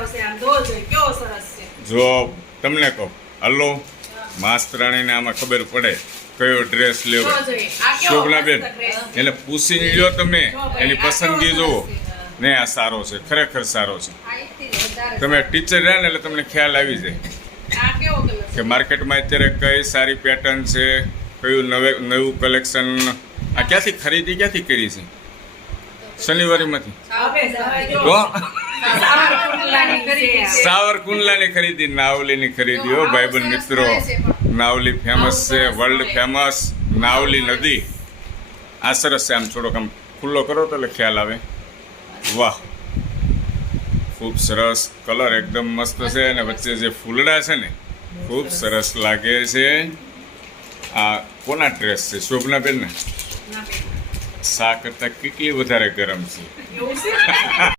આવશે આમ દો જોઈ કેવો સરસ છે જો તમને કહું હલો માસ્તરાણીને આમાં ખબર પડે કયો ડ્રેસ લેવો જો જોઈએ આ કેવો શોભનાબેન મસ્ત dress છે. એટલે પૂછીને લ્યો તમે જો ભાઈ, એની આ કેવો પસંદગી સરસ જુઓ છે. ને આ સારો છે ખરેખર સારો છે આ એકથી વધારે તમે ટીચર રહ્યા ને એટલે તમને ખ્યાલ આવી જાય આ કેવો કલર કે માર્કેટમાં અત્યારે કઈ સારી પેટર્ન છે કયું નવું કલેક્શન આ ક્યાંથી ખરીદી ક્યાંથી કરી છે શનિવારીમાંથી હવે જો તો સાવરકુંડલાની કરી છે. સાવરકુંડલાની ખરીદી નાવલીની ખરીદી હો ભાઈબંધ મિત્રો નાવલી ફેમસ છે વર્લ્ડ ફેમસ નાવલી નદી આ સરસ છે આમ થોડોક આમ ખુલ્લો કરો તો એટલે ખ્યાલ આવે વાહ ખૂબ સરસ કલર એકદમ મસ્ત છે અને વચ્ચે જે ફૂલડા છે ને ખૂબ સરસ લાગે છે આ કોના ડ્રેસ છે શોભનાબેન ને ના બેન. શા કરતાં કેટલી વધારે ગરમ છે એવું છે